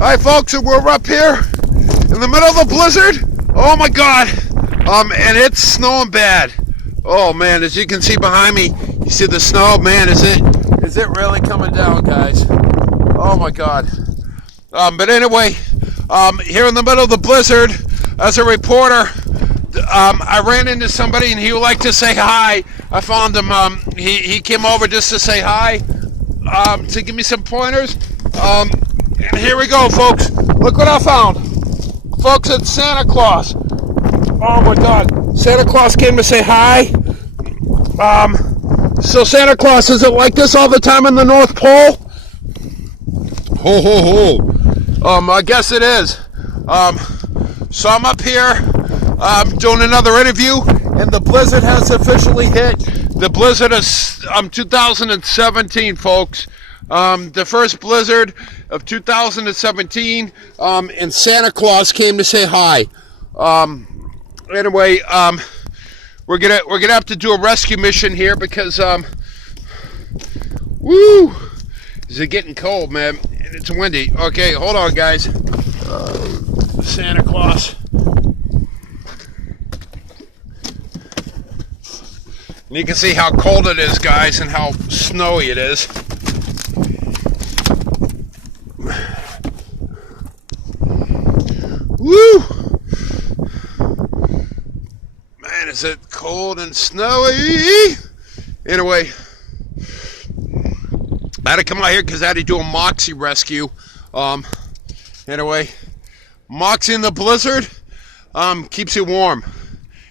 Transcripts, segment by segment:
Hi folks, and we're up here in the middle of the blizzard. Oh my god. And it's snowing bad. Oh man, as you can see behind me, you see the snow. Man, is it really coming down, guys? Oh my god. But anyway, here in the middle of the blizzard, as a reporter, I ran into somebody and he would like to say hi. I found him. He came over just to say hi, to give me some pointers. And here we go, folks. Look what I found. Folks, it's Santa Claus. Oh my god. Santa Claus came to say hi. So Santa Claus, is it like this all the time in the North Pole? Ho ho ho. I guess it is. So I'm up here doing another interview, and the blizzard has officially hit. The blizzard is 2017, folks. The first blizzard of 2017, and Santa Claus came to say hi. Anyway, we're gonna have to do a rescue mission here because woo, is it getting cold, man? And it's windy. Okay, hold on, guys. Santa Claus. And you can see how cold it is, guys, and how snowy it is. Woo! Man, is it cold and snowy? Anyway, I had to come out here because I had to do a Moxie rescue. Anyway, Moxie in the blizzard keeps you warm.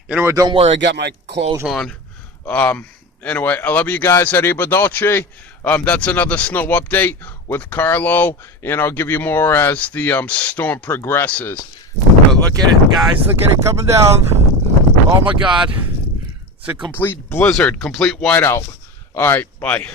Anyway, don't worry, I got my clothes on. Anyway, I love you guys. Arrivederci. That's another snow update with Carlo, and I'll give you more as the storm progresses. But look at it, guys. Look at it coming down. Oh my god. It's a complete blizzard, complete whiteout. All right, bye.